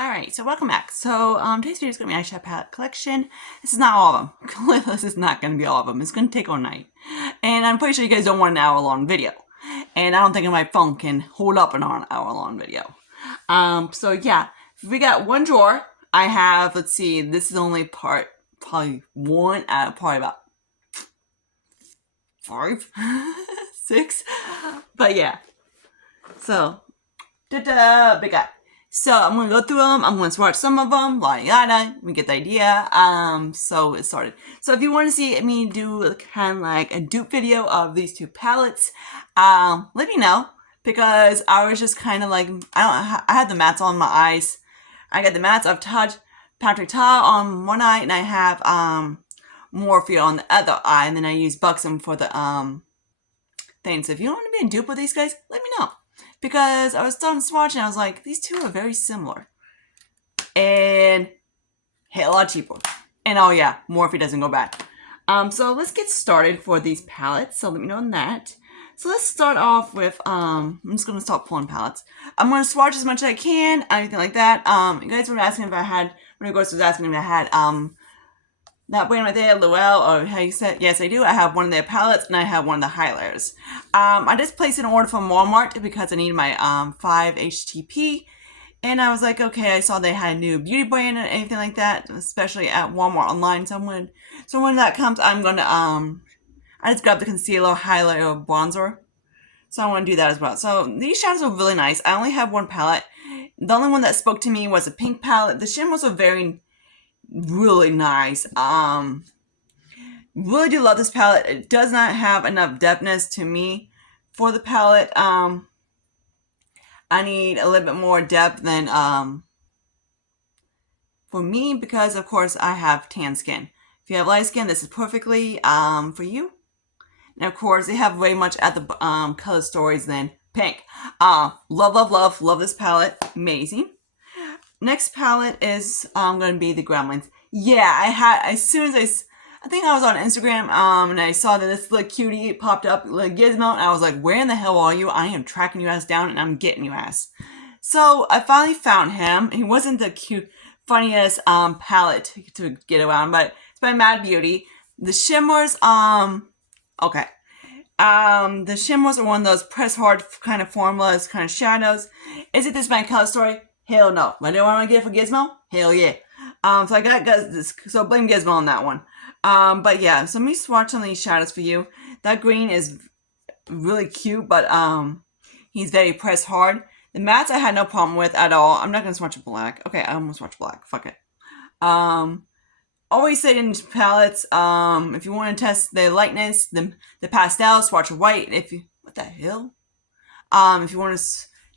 Alright, so welcome back. So today's video is going to be eyeshadow palette collection. This is not all of them. This is not going to be all of them. It's going to take all night. And I'm pretty sure you guys don't want an hour-long video. And I don't think my phone can hold up an hour-long video. So yeah, we got one drawer. I have, let's see, this is only probably one out of probably about 5, 6. But yeah. So, big guy. So I'm going to go through them, I'm going to swatch some of them, yada yada, we get the idea, so it started. So if you want to see me do kind of like a dupe video of these two palettes, let me know, because I was just kind of like, I had the mattes on my eyes. I got the mattes of Patrick Ta on one eye, and I have, Morphe on the other eye, and then I use Buxom for the, thing. So if you want to be a dupe with these guys, let me know. Because I was done swatching, I was like, these two are very similar. And hit a lot cheaper. And oh yeah, Morphe doesn't go bad. So let's get started for these palettes. So let me know on that. So let's start off with, I'm just going to start pulling palettes. I'm going to swatch as much as I can, anything like that. You guys were asking if I had, when of course was asking if I had, that brand right there, Luel, or how you said, yes I do. I have one of their palettes and I have one of the highlighters. I just placed an order from Walmart because I needed my 5 HTP. And I was like, okay, I saw they had a new beauty brand or anything like that, especially at Walmart online. So when that comes, I'm going to, I just grabbed the concealer, highlighter, bronzer. So I want to do that as well. So these shadows are really nice. I only have one palette. The only one that spoke to me was a pink palette. The shimmers are really nice. Really do love this palette. It does not have enough depthness to me for the palette. I need a little bit more depth than for me, because of course I have tan skin. If you have light skin, this is perfectly for you. And of course they have way much at the color stories than pink. Love this palette. Amazing. Next palette is going to be the Gremlins. Yeah, as soon as I think I was on Instagram, and I saw that this little cutie popped up, like Gizmo, and I was like, where in the hell are you? I am tracking your ass down, and I'm getting your ass. So, I finally found him. He wasn't the cute, funniest, palette to get around, but it's by Mad Beauty. The shimmers, okay. The shimmers are one of those press hard kind of formulas, kind of shadows. Is it this my color story? Hell no. But do I want to get it for Gizmo? Hell yeah. So I got this. So blame Gizmo on that one. But yeah, so let me swatch some of these shadows for you. That green is really cute, but he's very pressed hard. The mattes I had no problem with at all. I'm not gonna swatch black. Okay, I almost swatch black. Fuck it. Always say in palettes, if you want to test the lightness, the pastel, swatch white. What the hell? If you want to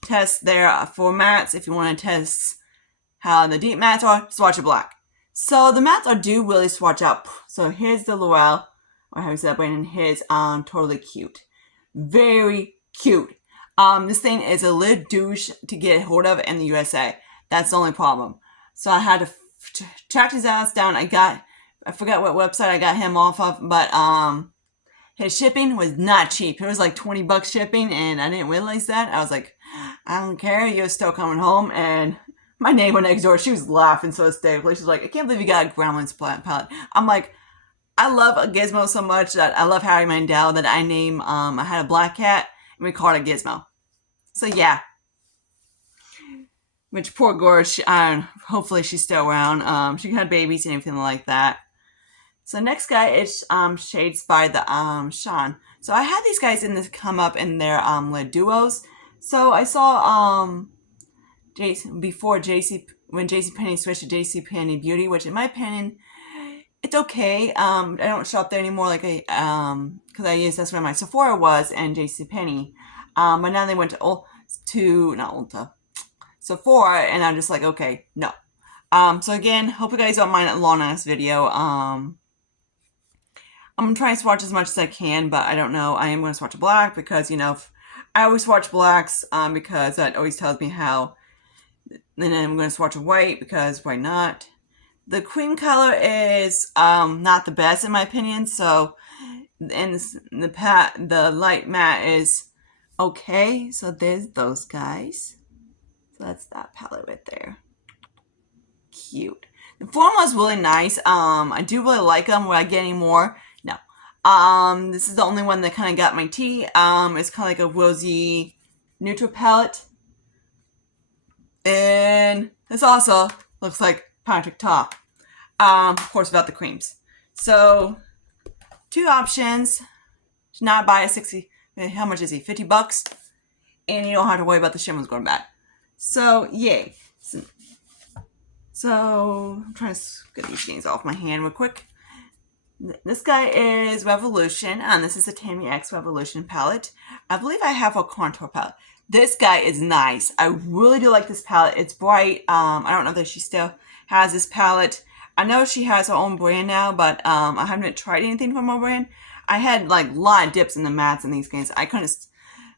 test their mattes, if you want to test how the deep mattes are, swatch a black. So the mattes do really swatch up. So here's the L'Oreal, or how you say that brand, and here's totally cute. Very cute. This thing is a little douche to get hold of in the USA. That's the only problem. So I had to track his ass down. I forgot what website I got him off of, but his shipping was not cheap. It was like $20 shipping, and I didn't realize that. I was like, I don't care, you're still coming home. And my neighbor next door, she was laughing so hysterically. She's like, I can't believe you got a Gremlins palette. I'm like, I love a Gizmo so much that I love Harry Mandel that I had a black cat, and we called it Gizmo. So yeah. Which poor girl, hopefully she's still around. She had babies and everything like that. So next guy is shades by the Sean. So I had these guys come up in their like duos. So I saw before when JCPenney switched to JCPenney Beauty, which in my opinion, it's okay. I don't shop there anymore like because that's where my Sephora was, and JCPenney. But now they went to Sephora, and I'm just like, okay, no. So again, hope you guys don't mind a long ass video. I'm gonna try and swatch as much as I can, but I don't know. I am gonna swatch a black because, I always swatch blacks, because that always tells me how. And then I'm gonna swatch a white because why not? The cream color is not the best in my opinion. So, and the light matte is okay. So there's those guys. So that's that palette right there. cute. The formula is really nice. I do really like them. Will I get any more? No. This is the only one that kind of got my tea. It's kind of like a rosy neutral palette. And this also looks like Patrick Top. Of course, without the creams. So, 2 options. Should not buy a 60. How much is he? $50. And you don't have to worry about the shimmers going bad. So, yay. So I'm trying to get these things off my hand real quick. This guy is Revolution, and this is the Tammy X Revolution palette. I believe I have a contour palette. This guy is nice. I really do like this palette. It's bright. I don't know that she still has this palette. I know she has her own brand now, but I haven't tried anything from her brand. I had like a lot of dips in the mattes in these games. I couldn't,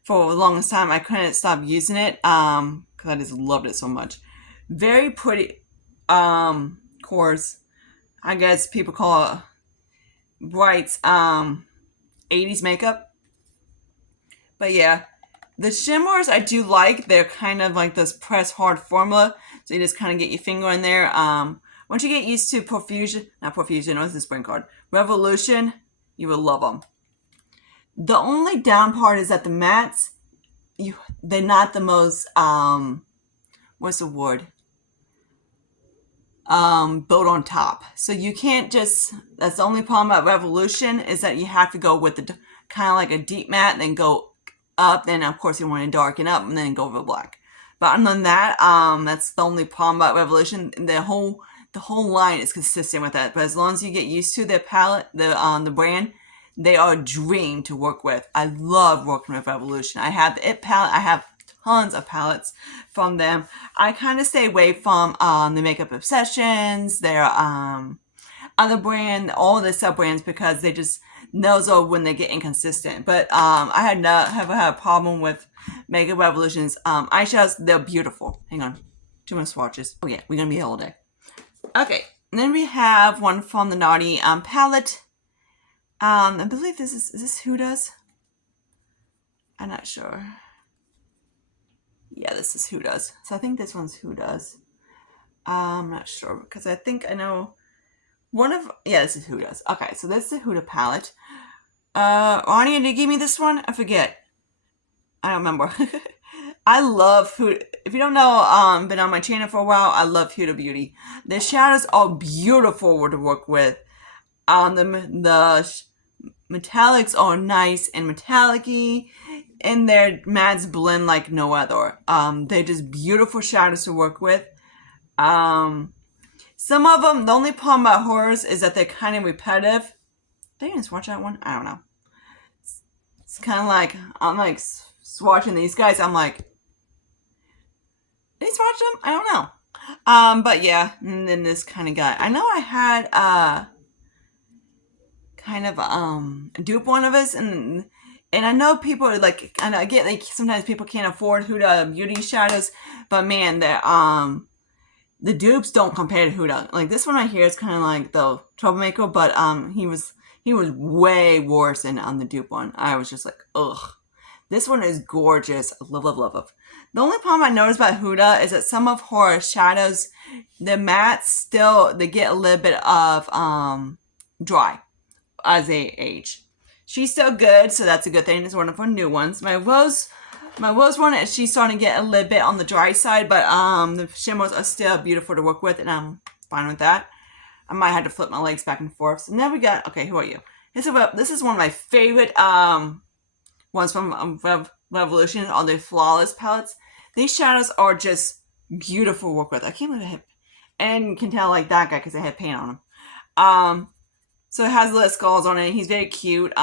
for the longest time, I couldn't stop using it because I just loved it so much. Very pretty. Course, I guess people call it Bright's 80s makeup. But yeah, the shimmers I do like. They're kind of like this press hard formula, so you just kind of get your finger in there. Once you get used to not Profusion, what's this spring card? Revolution, you will love them. The only down part is that the mattes, they're not the most what's the word? Built on top. So you can't just, that's the only problem about Revolution, is that you have to go with the kind of like a deep matte, then go up, then of course you want to darken up, and then go over black. But other than that, that's the only problem about Revolution. The whole line is consistent with that. But as long as you get used to their palette, the brand, they are a dream to work with. I love working with Revolution. I have the It palette. I have tons of palettes from them. I kind of stay away from the Makeup Obsessions, their other brand, all the sub brands, because they just, those are when they get inconsistent. But I had never had a problem with Makeup Revolution's eyeshadows. They're beautiful. Hang on, 2 more swatches. Oh yeah, we're gonna be here all day. Okay, and then we have one from the Naughty palette. I believe this is this Huda's? I'm not sure. Yeah, this is Huda's. So I think this one's Huda's. I'm not sure because I think I know one of, yeah, this is Huda's. Okay, so this is the Huda palette. Ronnie, did you give me this one? I forget. I don't remember. I love Huda. If you don't know, been on my channel for a while, I love Huda Beauty. The shadows are beautiful to work with. The metallics are nice and metallic-y, and their mattes blend like no other. They're just beautiful shadows to work with. Some of them, the only problem about hers is that they're kind of repetitive. Did I even swatch that one? I don't know. It's kind of like, I'm like swatching these guys. I'm like, did I swatch them? I don't know. But yeah, and then this kind of guy. I know I had kind of dupe one of us, and I know people are like, and I get like sometimes people can't afford Huda Beauty shadows, but man, the dupes don't compare to Huda. Like this one right here is kind of like the Troublemaker, but he was way worse than on the dupe one. I was just like, ugh. This one is gorgeous. Love, love, love, love. The only problem I noticed about Huda is that some of her shadows, the mattes still, they get a little bit of dry as they age. She's still good, so that's a good thing. It's one of her new ones. My rose one, she's starting to get a little bit on the dry side, but the shimmers are still beautiful to work with, and I'm fine with that. I might have to flip my legs back and forth. So now we got, okay, who are you? This is one of my favorite ones from Revolution, all the Flawless palettes. These shadows are just beautiful to work with. I can't believe I have, and you can tell like that guy because I had paint on him. So it has little skulls on it. He's very cute.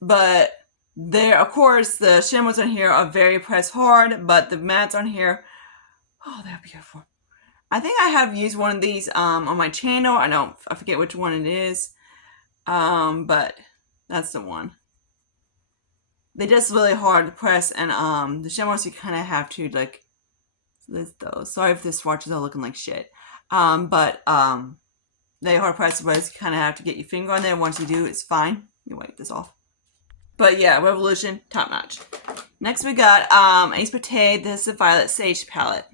But there, of course, the shimmers on here are very pressed hard, but the mattes on here, oh, they're beautiful. I think I have used one of these on my channel. I forget which one it is. But that's the one. They're just really hard to press, and the shimmers you kind of have to like, those. Sorry if the swatches are looking like shit. But they hard press, but you kind of have to get your finger on there. Once you do, it's fine. You wipe this off. But yeah, Revolution, top notch. Next we got Ace Beauté. This is the Violet Sage palette.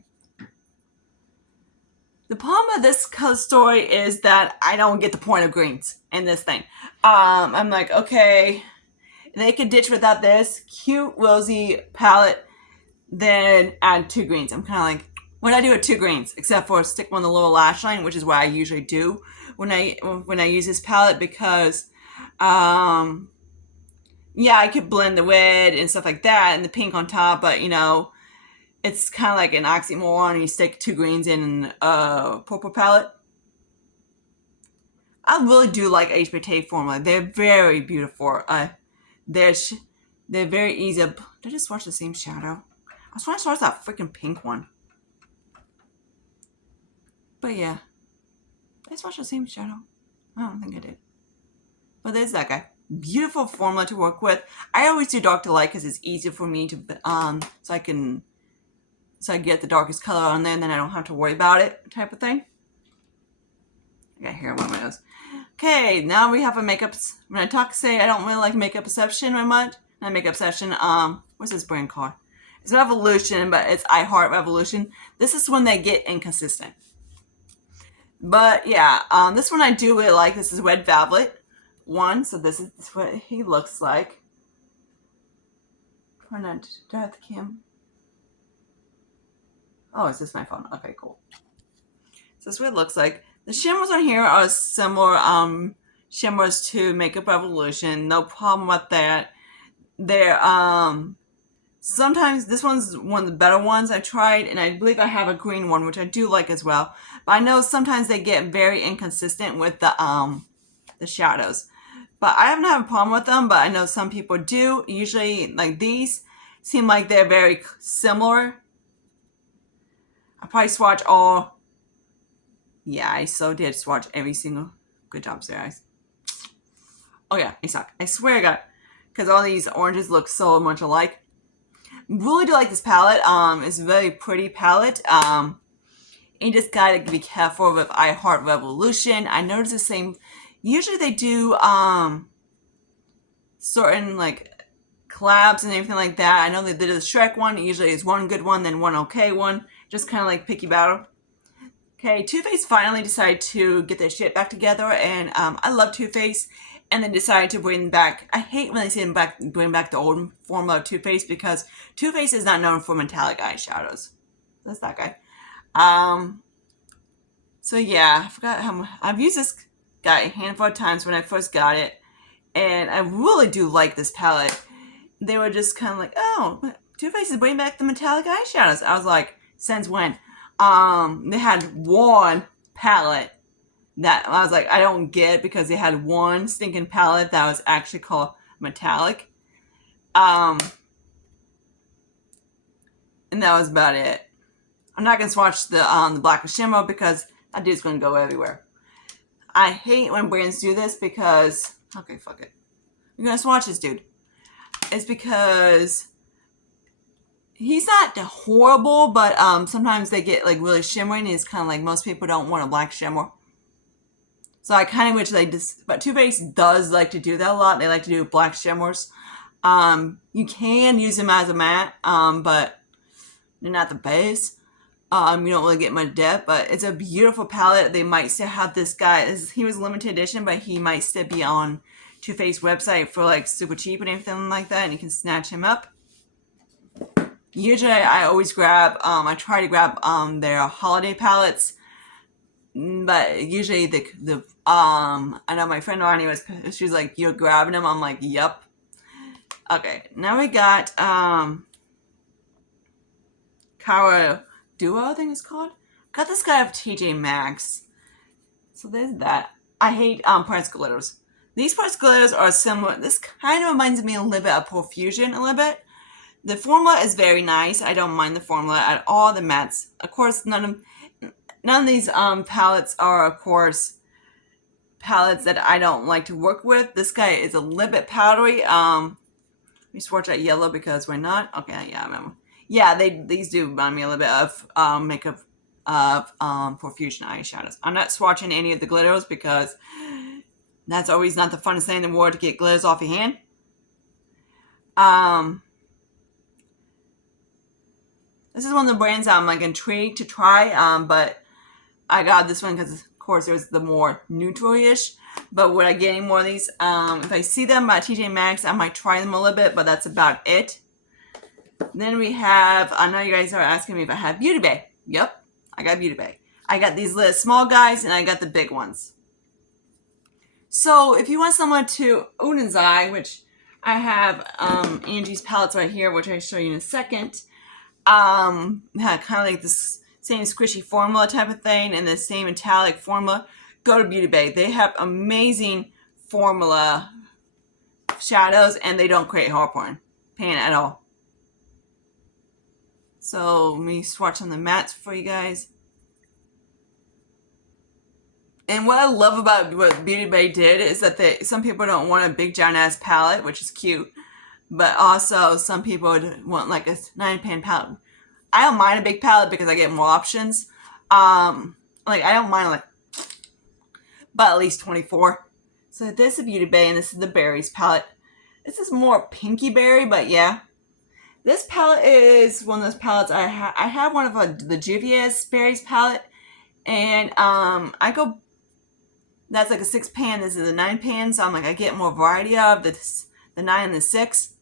The problem with this color story is that I don't get the point of greens in this thing. I'm like, okay, they could ditch without this cute rosy palette, then add 2 greens. I'm kind of like, what do I do with 2 greens? Except for stick on the lower lash line, which is what I usually do when I use this palette, because yeah, I could blend the red and stuff like that and the pink on top, but you know, it's kind of like an oxymoron. You stick 2 greens in a purple palette. I really do like HBT formula. They're very beautiful. They're very easy. Did I just swatch the same shadow? I was trying to swatch that freaking pink one. But yeah, did I swatch the same shadow? I don't think I did. But there's that guy. Beautiful formula to work with. I always do dark to light because it's easier for me to so I get the darkest color on there, and then I don't have to worry about it, type of thing. I got hair on my nose. Okay, now we have a makeup. When I say I don't really like makeup obsession very much. Not makeup obsession. What's this brand called? It's Revolution, but it's I Heart Revolution. This is when they get inconsistent. But yeah, this one I do really like. This is Red Velvet one. So this is what he looks like. Trying not to distract the cam. Oh, is this my phone? Okay, cool. So that's what it looks like. The shimmers on here are similar shimmers to Makeup Revolution. No problem with that. They're sometimes this one's one of the better ones I tried, and I believe I have a green one, which I do like as well. But I know sometimes they get very inconsistent with the shadows. But I haven't had a problem with them, but I know some people do. Usually, like these seem like they're very similar. I probably swatch all. Yeah, I so did swatch every single. Good job, Sarah. Oh yeah, I suck. I swear to God, because all these oranges look so much alike. Really do like this palette. It's a very pretty palette. You just gotta be careful with I Heart Revolution. I noticed the same. Usually they do certain like collabs and everything like that. I know they did the Shrek one. It usually is one good one, then one okay one. Just kind of like picky battle. Okay, Too Faced finally decided to get their shit back together, and I love Too Faced. And then decided to bring back. I hate when they say bring back the old formula of Too Faced, because Too Faced is not known for metallic eyeshadows. That's that guy. So yeah, I forgot how much I've used this guy a handful of times when I first got it, and I really do like this palette. They were just kind of like, oh, Too Faced is bringing back the metallic eyeshadows. I was like, since when? They had one palette that I was like, I don't get, because they had one stinking palette that was actually called metallic. And that was about it. I'm not gonna swatch the Black Shimmer because that dude's gonna go everywhere. I hate when brands do this because, okay, fuck it. You're gonna swatch this dude. It's because he's not horrible, but sometimes they get like really shimmering. It's kind of like most people don't want a black shimmer. So I kind of wish they just, but Too Faced does like to do that a lot. They like to do black shimmers. You can use them as a matte, but they're not the base. You don't really get much depth, but it's a beautiful palette. They might still have this guy. He was limited edition, but he might still be on Too Faced website for like super cheap and everything like that, and you can snatch him up. Usually I always grab, I try to grab their holiday palettes, but usually I know my friend Arnie she was like, you're grabbing them? I'm like, yep. Okay, now we got Cara Duo, I think it's called. Got this guy of TJ Maxx. So there's that. I hate press glitters. These press glitters are similar. This kind of reminds me a little bit of Profusion a little bit. The formula is very nice. I don't mind the formula at all. The mattes, of course, none of these palettes are, of course, palettes that I don't like to work with. This guy is a little bit powdery. Let me swatch that yellow because why not? Okay, yeah, I remember. Yeah, these do remind me a little bit of makeup of Profusion eyeshadows. I'm not swatching any of the glitters because that's always not the funnest thing in the world to get glitters off your hand. This is one of the brands I'm like intrigued to try, but I got this one because, of course, it was the more neutral-ish. But would I get any more of these? If I see them at TJ Maxx, I might try them a little bit, but that's about it. Then we have, I know you guys are asking me if I have Beauty Bay. Yep, I got Beauty Bay. I got these little small guys, and I got the big ones. So if you want someone to Odin's Eye, which I have Angie's palettes right here, which I'll show you in a second. Kind of like this same squishy formula type of thing and the same metallic formula. Go to Beauty Bay. They have amazing formula shadows, and they don't create heartburn pain at all. So let me swatch on the mattes for you guys. And what I love about what Beauty Bay did is that some people don't want a big giant ass palette, which is cute, but also some people want like a 9-pan palette. I don't mind a big palette because I get more options. Like I don't mind but at least 24. So this is Beauty Bay, and this is the Berries palette. This is more pinky berry, but yeah. This palette is one of those palettes I have one of the Juvia's Berries palette, and that's like a 6-pan. This is a 9-pan, so I'm like I get more variety of the 9 and the 6.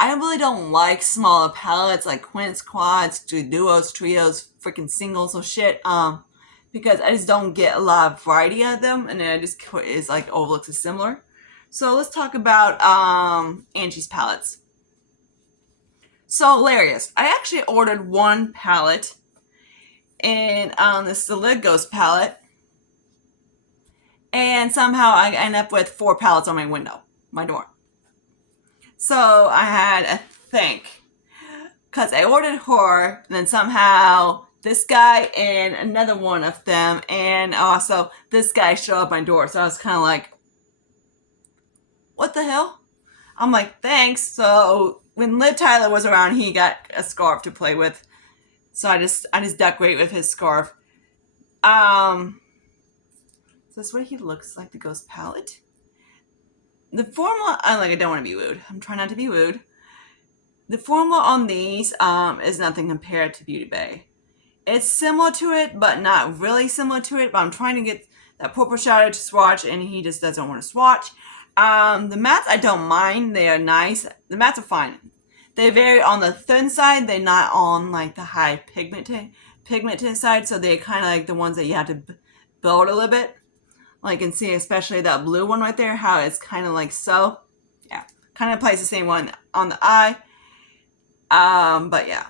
I really don't like smaller palettes like quints, quads, duos, trios, freaking singles or shit. Because I just don't get a lot of variety out of them, and then I just is like overlooks as similar. So let's talk about Angie's palettes. So hilarious! I actually ordered one palette, and this is the Lid Ghost palette, and somehow I end up with 4 palettes on my door. So I had a think, because I ordered her, and then somehow this guy and another one of them, and also this guy showed up my door. So I was kind of like, what the hell? I'm like, thanks. So when Liv Tyler was around, he got a scarf to play with. So I just decorate with his scarf. So that's what he looks like, the Ghost palette. The formula, I don't want to be rude. I'm trying not to be rude. The formula on these is nothing compared to Beauty Bay. It's similar to it, but not really similar to it. But I'm trying to get that purple shadow to swatch, and he just doesn't want to swatch. The mattes, I don't mind. They are nice. The mattes are fine. They're very on the thin side. They're not on like the high pigmented side. So they're kind of like the ones that you have to build a little bit. Like you can see, especially that blue one right there, how it's kind of like so. Yeah, kind of plays the same one on the eye. But yeah.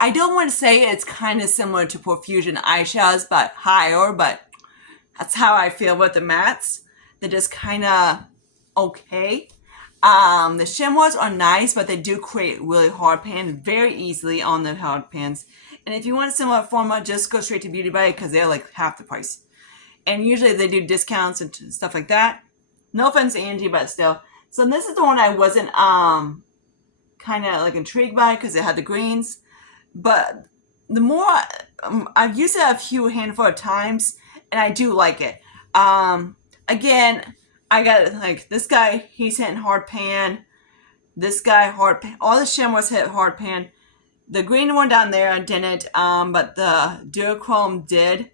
I don't want to say it's kind of similar to Profusion eyeshadows, but higher, but that's how I feel with the mattes. They're just kind of okay. The shimmers are nice, but they do create really hard pan very easily on the hard pans. And if you want a similar formula, just go straight to Beauty Bay because they're like half the price. And usually they do discounts and stuff like that. No offense to Angie, but still. So this is the one I wasn't kind of like intrigued by because it had the greens. But the more I've used it a handful of times, and I do like it. Again, I got like this guy, he's hitting hard pan. This guy hard pan. All the shimmers hit hard pan. The green one down there didn't, but the duochrome did.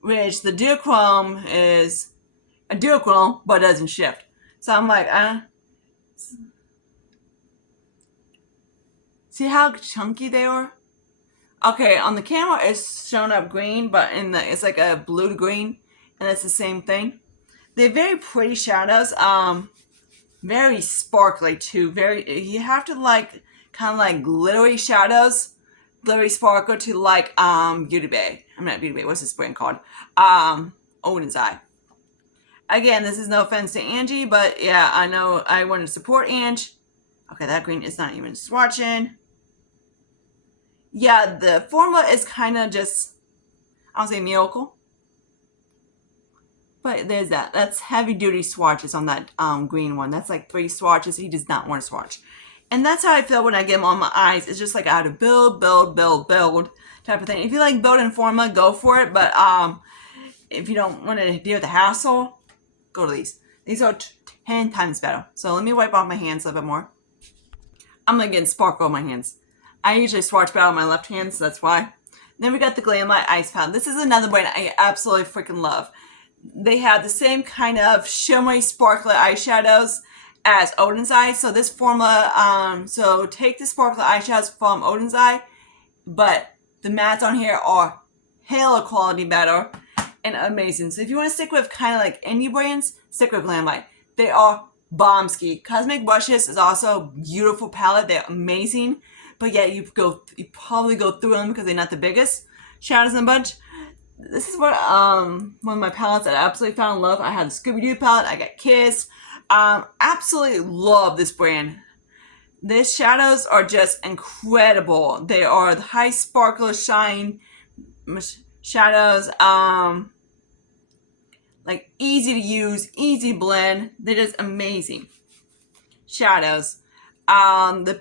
Which the duochrome is a duochrome, but doesn't shift. So I'm like, see how chunky they are? Okay, on the camera it's showing up green, but it's like a blue to green, and it's the same thing. They're very pretty shadows, very sparkly too. You have to like kind of like glittery shadows, glittery sparkle to like Beauty Bay. I'm not Beauty Bay. What's this brand called? Odin's Eye. Again, this is no offense to Angie, but yeah, I know I want to support Ange. Okay, that green is not even swatching. Yeah, the formula is kind of just, I don't say miracle. But there's that. That's heavy duty swatches on that green one. That's like 3 swatches. He does not want to swatch. And that's how I feel when I get them on my eyes. It's just like I have to build type of thing. If you like building formula, go for it. But if you don't want to deal with the hassle, go to these. These are 10 times better. So let me wipe off my hands a little bit more. I'm like getting sparkle on my hands. I usually swatch better on my left hand, so that's why. Then we got the Glamlight Ice Palette. This is another brand I absolutely freaking love. They have the same kind of shimmery, sparkly eyeshadows as Odin's Eye. So this formula, so take the sparkly eyeshadows from Odin's Eye, but the mattes on here are hella quality better and amazing. So if you want to stick with kind of like indie brands, stick with Glamlight. They are bombski. Cosmic Brushes is also a beautiful palette. They're amazing. But yeah, you probably go through them because they're not the biggest shadows in the bunch. This is what one of my palettes that I absolutely found in love. I had the Scooby-Doo palette. I got Kiss. Absolutely love this brand. These shadows are just incredible. They are the high sparkle shine shadows. Like easy to use, easy blend. They're just amazing shadows. The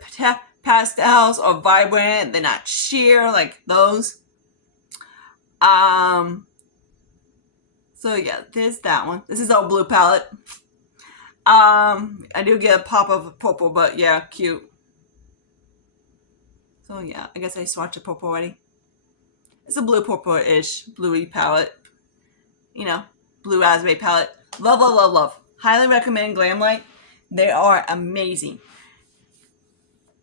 pastels are vibrant. They're not sheer like those. So yeah, there's that one. This is our blue palette. I do get a pop of purple, but yeah, cute. So yeah, I guess I swatched a purple already. It's a blue purple-ish, bluey palette. You know, blue raspberry palette. Love, love, love, love. Highly recommend Glamlight. They are amazing.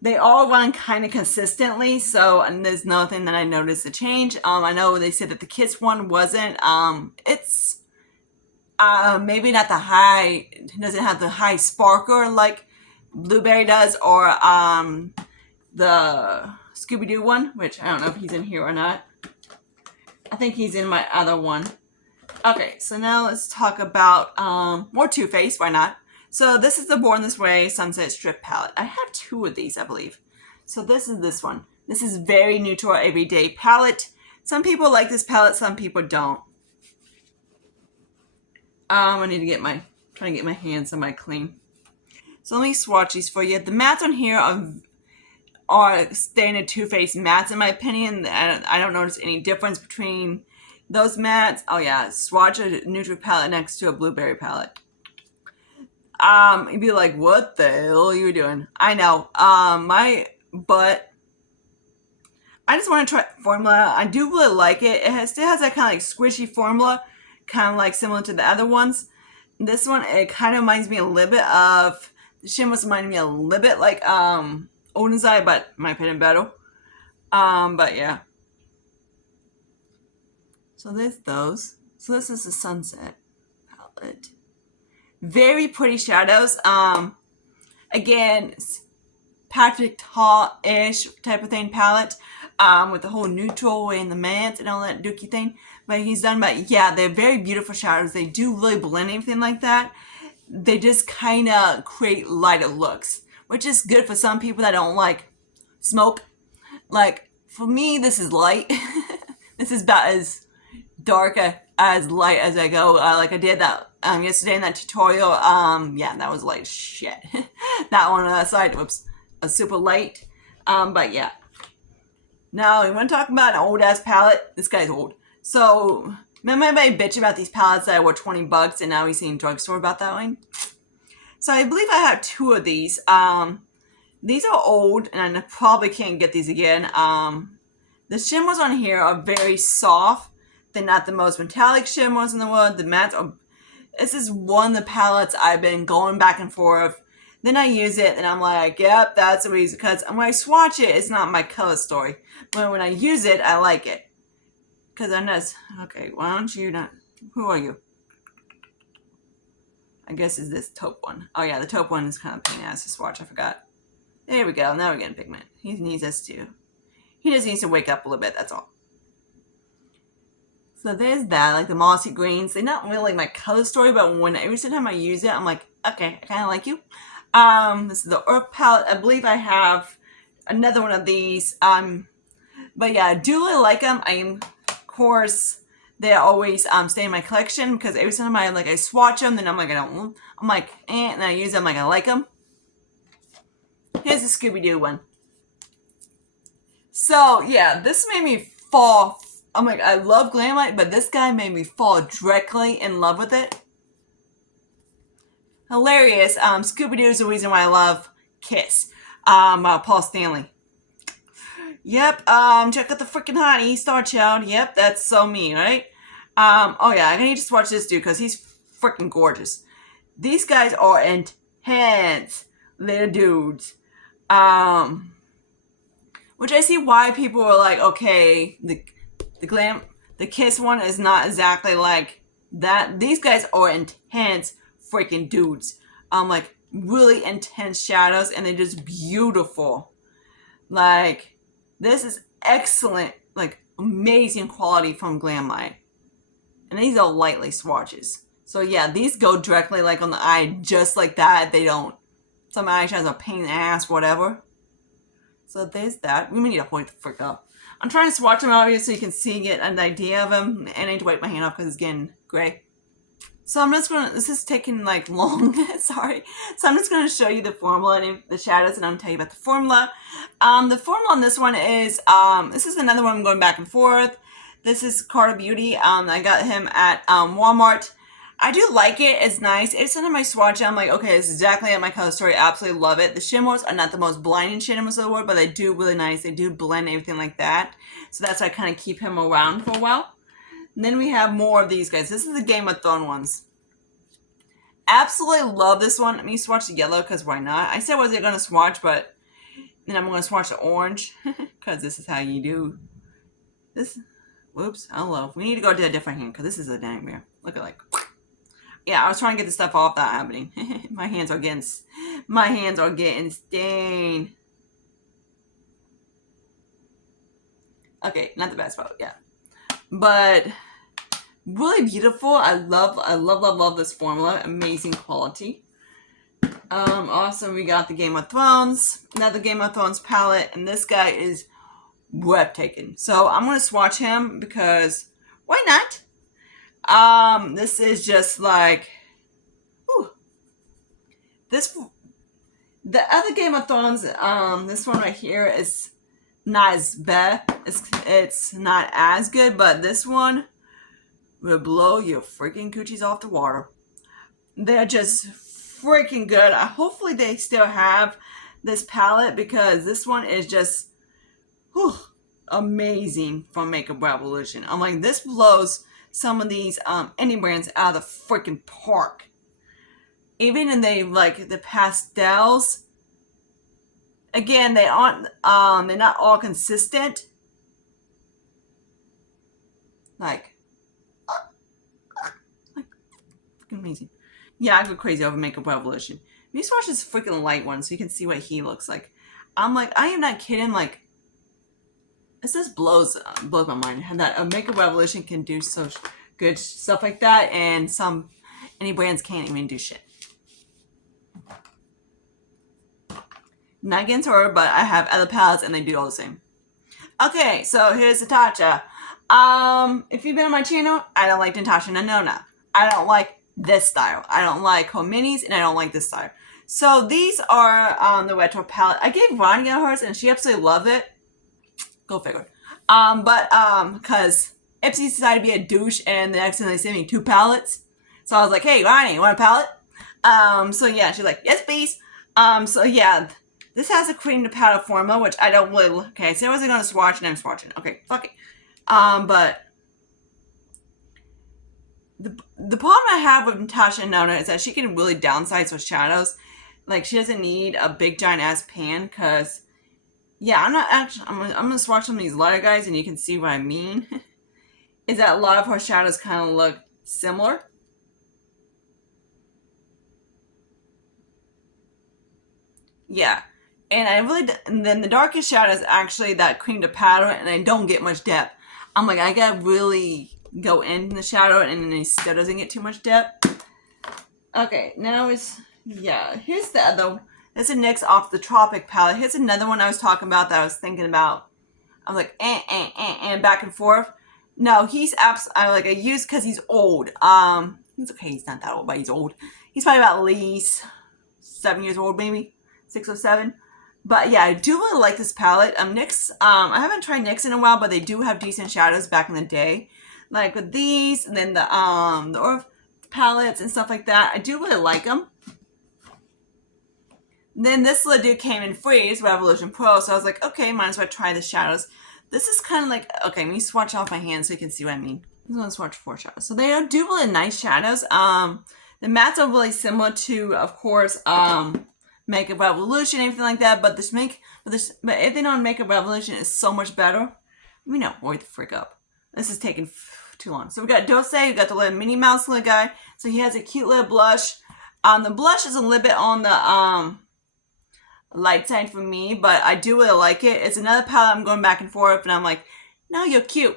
They all run kind of consistently, so and there's nothing that I noticed a change. I know they said that the Kiss one wasn't. It's maybe not the high. It doesn't have the high sparkle like Blueberry does, or the Scooby-Doo one, which I don't know if he's in here or not. I think he's in my other one. Okay, so now let's talk about more Too Faced. Why not? So this is the Born This Way Sunset Strip palette. I have two of these, I believe. So this is this one. This is very neutral everyday palette. Some people like this palette, some people don't. I need to trying to get my hands semi-clean. So let me swatch these for you. The mattes on here are standard Too Faced mattes in my opinion. I don't notice any difference between those mattes. Oh yeah, swatch a neutral palette next to a blueberry palette. You'd be like, what the hell are you doing? I know. But I just want to try formula. I do really like it. Still has that kind of like squishy formula, kind of like similar to the other ones. This one, it kind of reminds me a little bit of, the shimmers remind me a little bit like Odin's Eye, but in my opinion better. But yeah. So there's those. So this is the Sunset palette. Very pretty shadows. Again, Patrick Ta-ish type of thing palette. With the whole neutral and the matte and all that dookie thing. But he's done, but yeah, they're very beautiful shadows. They do really blend anything like that. They just kind of create lighter looks, which is good for some people that don't like smoke. Like, for me, this is light. This is about as dark as light as I go. Like I did that yesterday in that tutorial. Yeah, that was light as shit. That one on that side, whoops, a super light. But yeah. Now, we want to talk about an old-ass palette. This guy's old. So, remember everybody bitch about these palettes that were $20 and now he's seeing drugstore about that one? So, I believe I have two of these. These are old and I probably can't get these again. The shimmers on here are very soft. They're not the most metallic shimmers in the world. The mattes are... This is one of the palettes I've been going back and forth. Then I use it and I'm like, yep, that's the reason. Because when I swatch it, it's not my color story. But when I use it, I like it. Because I'm not... Okay, why don't you not... Who are you? I guess it's this taupe one. Oh yeah, the taupe one is kind of a pain in the ass to swatch. I forgot. There we go. Now we're getting pigment. He needs us to... He just needs to wake up a little bit, that's all. So there's that, like the mossy greens. They're not really my color story, but when every time I use it, I'm like, okay, I kind of like you. This is the Earth palette. I believe I have another one of these. But yeah, I do really like them. Of course, they always stay in my collection because every time I swatch them, then I'm like, and I use them like I like them. Here's the Scooby-Doo one. So yeah, this made me fall. I'm like, I love Glamlight, but this guy made me fall directly in love with it. Hilarious. Scooby-Doo is the reason why I love Kiss. Paul Stanley. Yep, check out the freaking hottie, Star Child. Yep, that's so me, right? Oh yeah, I need to watch this dude because he's freaking gorgeous. These guys are intense little dudes. Um, which I see why people are like, okay, the Kiss one is not exactly like that. These guys are intense freaking dudes. Like really intense shadows, and they're just beautiful. Like this is excellent, like amazing quality from Glamlight, and these are lightly swatches. So yeah, these go directly like on the eye, just like that. They don't. Some eyeshadows are pain in the ass, whatever. So there's that. We need to hold the frick up. I'm trying to swatch them out here so you can see, get an idea of them. And I need to wipe my hand off because it's getting gray. So I'm just going to, this is taking like long, sorry. So I'm just going to show you the formula and the shadows, and I'm going to tell you about the formula. The formula on this one is, this is another one I'm going back and forth. This is Carter Beauty. I got him at Walmart. I do like it. It's nice. It's under my swatch. I'm like, okay, it's exactly at my color story. Absolutely love it. The shimmers are not the most blinding shimmers of the world, but they do really nice. They do blend everything like that. So that's why I kind of keep him around for a while. And then we have more of these guys. This is the Game of Thrones ones. Absolutely love this one. Let me swatch the yellow because why not? I said I wasn't going to swatch, but then I'm going to swatch the orange because this is how you do this. Whoops. I don't know. We need to go to a different hand because this is a nightmare. Look at like... Yeah, I was trying to get the stuff off that happening. my hands are getting stained. Okay, not the best photo, yeah. But really beautiful. I love this formula. Amazing quality. Also we got the Game of Thrones, another Game of Thrones palette, and this guy is breathtaking. So I'm gonna swatch him because why not? This is just like, whew. The other Game of Thrones, this one right here is not as bad. It's not as good, but this one will blow your freaking coochies off the water. They're just freaking good. Hopefully they still have this palette because this one is just, whew, amazing from Makeup Revolution. I'm like, this blows some of these indie brands out of the freaking park. Even in the pastels, again, they aren't they're not all consistent. Like freaking amazing. Yeah, I go crazy over Makeup Revolution. Let me swatch this freaking light one so you can see what he looks like. I'm like, I am not kidding. Like, it just blows my mind that a Makeup Revolution can do so good stuff like that, and any brands can't even do shit. Not against her, but I have other palettes and they do all the same. Okay, so here's Natasha. If you've been on my channel, I don't like Natasha Nonona. I don't like this style. I don't like her minis, and I don't like this style. So these are the retro palette. I gave Rania hers, and she absolutely loved it. Go figure. Because Ipsy decided to be a douche, and they accidentally sent me 2 palettes. So I was like, hey, Ronnie, you want a palette? So yeah, she's like, yes, please. So yeah, this has a cream to powder formula, which I don't really, okay, so I wasn't going to swatch, and I'm swatching. Okay, fuck it. But the problem I have with Natasha Nona is that she can really downsize her shadows. Like, she doesn't need a big giant ass pan, because yeah, I'm gonna swatch some of these lighter guys, and you can see what I mean. Is that a lot of her shadows kind of look similar. Yeah, and then the darkest shadow is actually that cream to powder, and I don't get much depth. I'm like, I gotta really go in the shadow, and it still doesn't get too much depth. Okay, now here's the other. This is NYX Off the Tropic palette. Here's another one I was talking about that I was thinking about. I'm like, back and forth. No, he's I use because he's old. He's okay, he's not that old, but he's old. He's probably about at least 7 years old, maybe 6 or 7. But yeah, I do really like this palette. NYX, I haven't tried NYX in a while, but they do have decent shadows back in the day. Like with these, and then the Orf palettes and stuff like that. I do really like them. Then this little dude came in free, it's Revolution Pro, so I was like, okay, might as well try the shadows. This is kind of like, okay, let me swatch off my hand so you can see what I mean. I'm going to swatch 4 shadows. So they do really nice shadows. The mattes are really similar to, of course, Makeup Revolution, anything like that, but everything on Makeup Revolution is so much better. We know, wait the frick up. This is taking too long. So we got Dose, we got the little Minnie Mouse little guy. So he has a cute little blush. The blush is a little bit on the light side for me, but I do really like it. It's another palette I'm going back and forth, and I'm like, no, you're cute.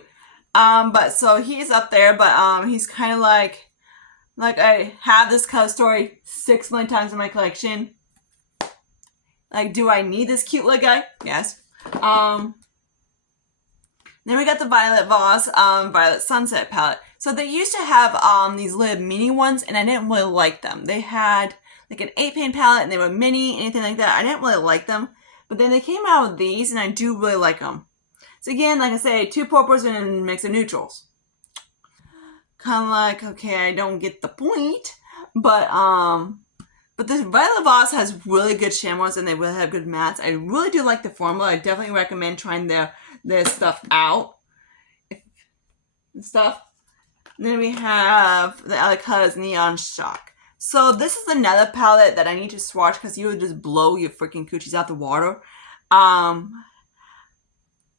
But so he's up there, but he's kind of like I have this color story 6 million times in my collection. Like, do I need this cute little guy? Yes. Then we got the Violet Voss Violet Sunset palette. So they used to have these little mini ones, and I didn't really like them. They had like an 8-pan palette, and they were mini, anything like that. I didn't really like them. But then they came out with these, and I do really like them. So again, like I say, 2 purples and a mix of neutrals. Kind of like, okay, I don't get the point. But the Violet Voss has really good shimmers, and they really have good mattes. I really do like the formula. I definitely recommend trying their stuff out. Stuff. Then we have the Alaka's Neon Shock. So this is another palette that I need to swatch because you would just blow your freaking coochies out the water. I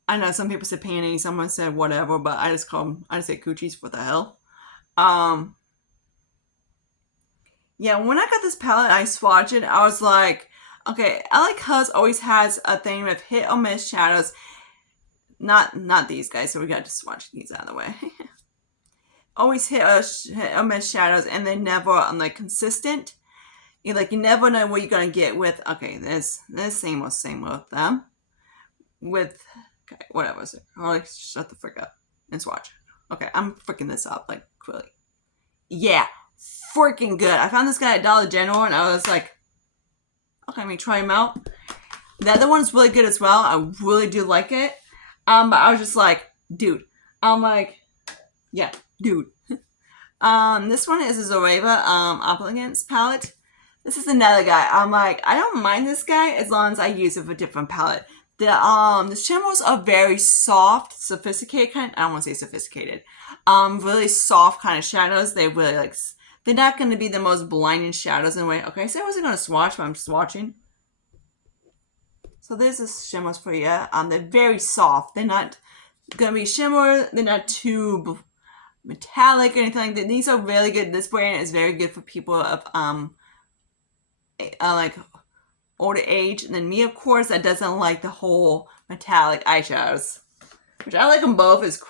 know some people said panties, someone said whatever, but I just say coochies. What the hell? Yeah, when I got this palette, I swatched it. I was like, okay, Alaka's always has a thing with hit or miss shadows. Not these guys, so we got to swatch these out of the way. Always hit or miss shadows, and they're never like consistent. You never know what you're gonna get with. Okay, this same with them. With okay, whatever. Oh, shut the frick up and swatch. Okay, I'm freaking this up like quickly. Yeah, freaking good. I found this guy at Dollar General, and I was like, okay, let me try him out. The other one's really good as well. I really do like it. But I was just like, dude. I'm like, yeah, dude. This one is a Zoreva Opulence palette. This is another guy. I'm like, I don't mind this guy as long as I use it for a different palette. The shimmers are very soft, sophisticated kind. I don't want to say sophisticated. Really soft kind of shadows. They really they're not going to be the most blinding shadows in a way. Okay, so I wasn't going to swatch, but I'm swatching. So there's the shimmers for you. They're very soft. They're not gonna be shimmer. They're not too metallic or anything like that. These are really good. This brand is very good for people of like older age. And then me, of course, that doesn't like the whole metallic eyeshadows, which I like them both. Is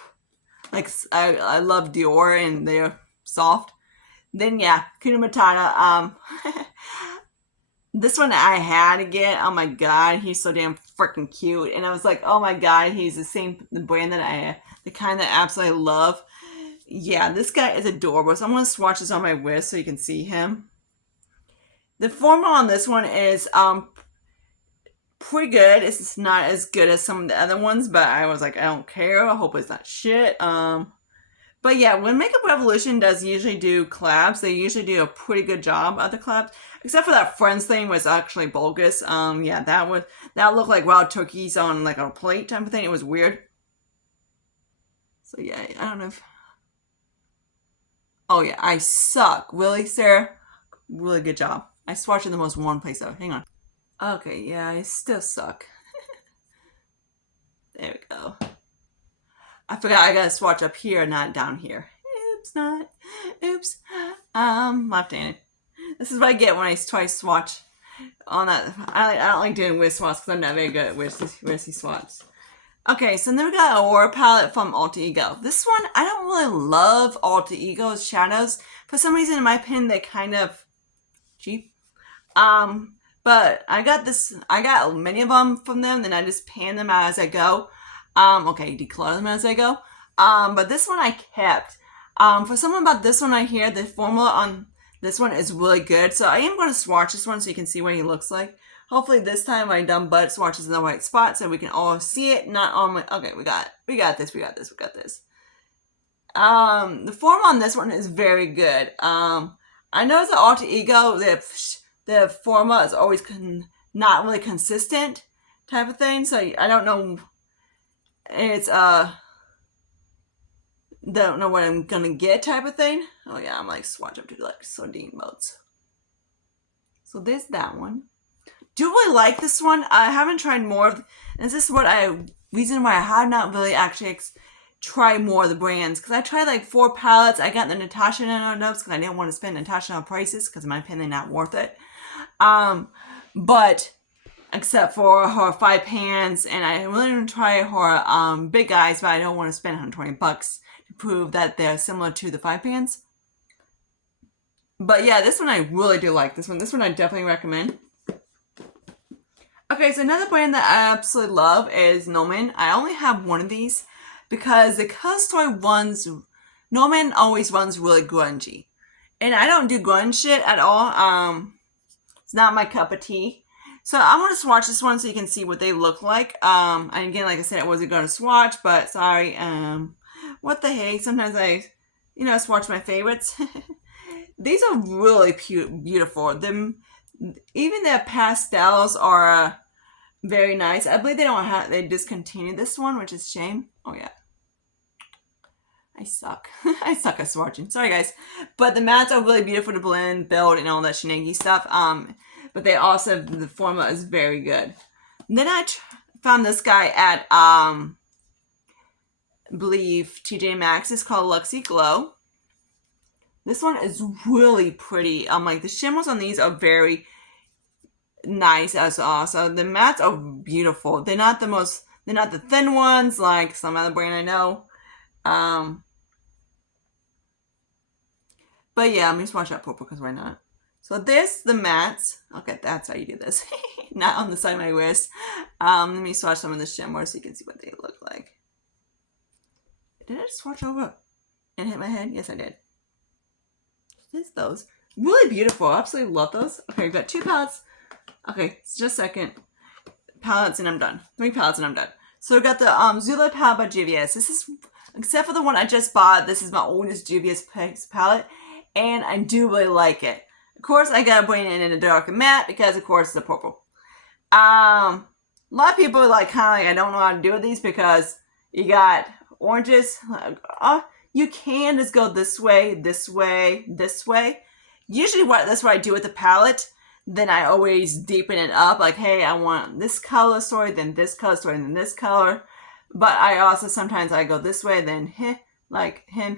like I love Dior and they're soft. Then yeah, Kuna Matata. This one I had again. Oh my god, he's so damn freaking cute. And I was like, oh my god, he's the brand that the kind that I absolutely love. Yeah, this guy is adorable. So I'm going to swatch this on my wrist so you can see him. The formula on this one is pretty good. It's not as good as some of the other ones, but I was like, I don't care. I hope it's not shit. But yeah, when Makeup Revolution does usually do collabs, they usually do a pretty good job at the collabs. Except for that Friends thing was actually bogus. Yeah, that looked like wild turkeys on like a plate type of thing. It was weird. So yeah, I don't know if... Oh yeah, I suck. Really, Sarah? Really good job. I swatched in the most warm place though. Hang on. Okay, yeah, I still suck. There we go. I forgot I gotta swatch up here, not down here. Oops. Left-handed. This is what I get when I try to swatch on that. I don't like doing whisk swatches because I'm not very good at whiskey swatches. Okay, so then we got a Aura palette from Alter Ego. This one, I don't really love Alter Ego's shadows. For some reason, in my opinion, they're kind of cheap. But I got many of them from them, then I just pan them out as I go. Okay, declutter them as I go. But this one I kept. For something about this one right here, the formula on this one is really good. So I am going to swatch this one so you can see what he looks like. Hopefully this time my dumb butt swatches in the right spot so we can all see it. Not on my... Okay, we got this. The form on this one is very good. I know the Alter Ego, the formula is always not really consistent type of thing. So I don't know. It's don't know what I'm gonna get type of thing. Oh yeah, I'm like swatch up to like sardine modes. So there's that one. Do really like this one. I haven't tried more of. This is reason why I have not really actually tried more of the brands, because I tried like 4 palettes. I got the Natasha Nano notes because I didn't want to spend Natasha Nano prices because in my opinion they're not worth it. But except for her 5 pans, and I really want to try her big guys, but I don't want to spend $120 to prove that they're similar to the 5 pans. But yeah, this one I really do like. This one I definitely recommend. Okay, so another brand that I absolutely love is Noman. I only have one of these because the color story Noman always runs really grungy. And I don't do grunge shit at all. It's not my cup of tea. So I'm going to swatch this one so you can see what they look like. And again, like I said, I wasn't going to swatch, but sorry. What the heck? Sometimes I, swatch my favorites. These are really beautiful. Even their pastels are very nice. I believe they discontinued this one, which is a shame. Oh yeah. I suck. I suck at swatching. Sorry guys. But the mattes are really beautiful to blend, build, and all that shenanigans stuff. But they also, the formula is very good. And then I found this guy at, I believe TJ Maxx. It's called Luxy Glow. This one is really pretty. Like the shimmers on these are very nice as well. So the mattes are beautiful. They're not the thin ones like some other brand I know. But yeah, I'm gonna swatch out purple because why not? So there's the mattes. Okay, that's how you do this. Not on the side of my wrist. Let me swatch some of the shimmers so you can see what they look like. Did I just swatch over and hit my head? Yes, I did. There's those. Really beautiful. Absolutely love those. Okay, I've got 2 palettes. Okay, just a second. Palettes and I'm done. 3 palettes and I'm done. So I've got the Zula palette by Juvia's. This is, except for the one I just bought, this is my oldest Juvia's palette. And I do really like it. Of course, I gotta bring it in a darker matte because, of course, it's a purple. A lot of people are like, kind of like, I don't know how to do with these because you got oranges. You can just go this way, this way, this way. Usually that's what I do with the palette. Then I always deepen it up. Like, hey, I want this color story, then this color story, and then this color. But I also sometimes I go this way, then like him,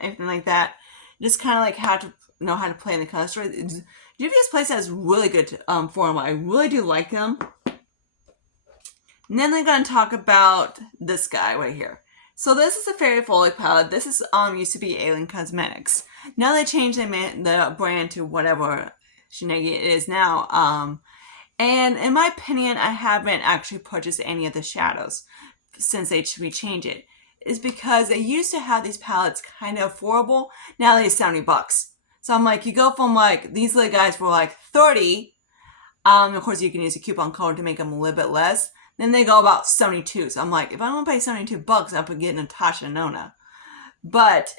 everything like that. Just kind of like how to know how to play in the color story. Juvia's Place has really good formula. I really do like them. And then I'm going to talk about this guy right here. So this is a Fairy Folic palette. This is used to be Alien Cosmetics. Now they changed the brand to whatever shenanigans it is now. And in my opinion, I haven't actually purchased any of the shadows since they changed it. Is because they used to have these palettes kind of affordable. Now they're $70. So I'm like, you go from like, these little guys were like 30. Of course you can use a coupon code to make them a little bit less. Then they go about 72. So I'm like, if I don't pay $72, I would get Natasha Nona. But,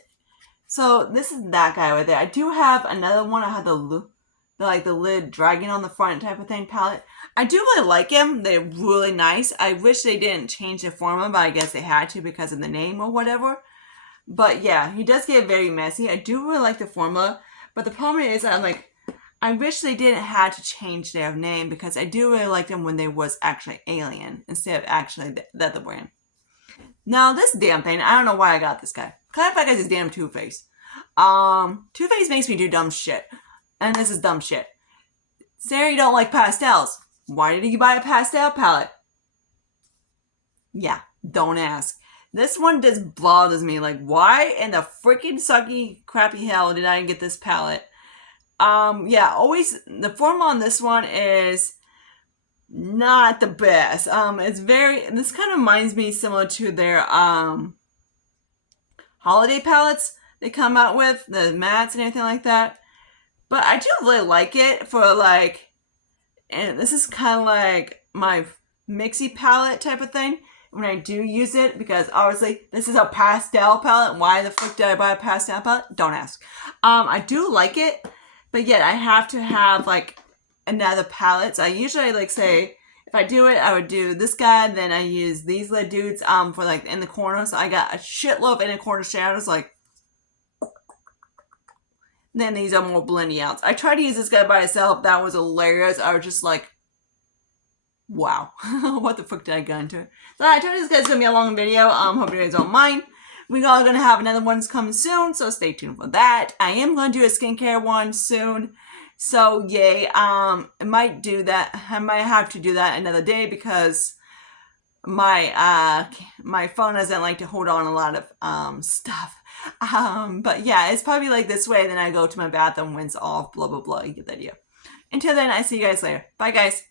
so this is that guy right there. I do have another one. I have the lid dragging on the front type of thing palette. I do really like them. They're really nice. I wish they didn't change the formula, but I guess they had to because of the name or whatever. But yeah, he does get very messy. I do really like the formula. But the problem is, I'm like, I wish they didn't have to change their name because I do really like them when they was actually Alien instead of actually the other brand. Now, this damn thing, I don't know why I got this guy. Kind of like this damn Too-Faced. Too-Faced makes me do dumb shit. And this is dumb shit. Sarah, you don't like pastels. Why did you buy a pastel palette? Yeah, don't ask. This one just bothers me. Like, why in the freaking sucky, crappy hell did I get this palette? Yeah, always, the formula on this one is not the best. This kind of reminds me similar to their, holiday palettes they come out with, the mattes and everything like that. But I do really like it for like, and this is kind of like my mixy palette type of thing when I do use it, because obviously this is a pastel palette. Why the fuck did I buy a pastel palette? Don't ask. I do like it, but yet I have to have like another palettes. I usually like say, if I do it, I would do this guy, then I use these little dudes for like in the corner. So I got a shitload of inner corner shadows, like. Then these are more blendy outs. I tried to use this guy by itself. That was hilarious. I was just like, wow. What the fuck did I get into? So I told you this guy's going to be a long video. Hope you guys don't mind. We are going to have another ones coming soon, so stay tuned for that. I am going to do a skincare one soon. So yay. I might do that. I might have to do that another day because my phone doesn't like to hold on a lot of stuff. But yeah, it's probably like this way. Then I go to my bathroom when it's off, blah, blah, blah. You get the idea. Until then, I see you guys later. Bye, guys.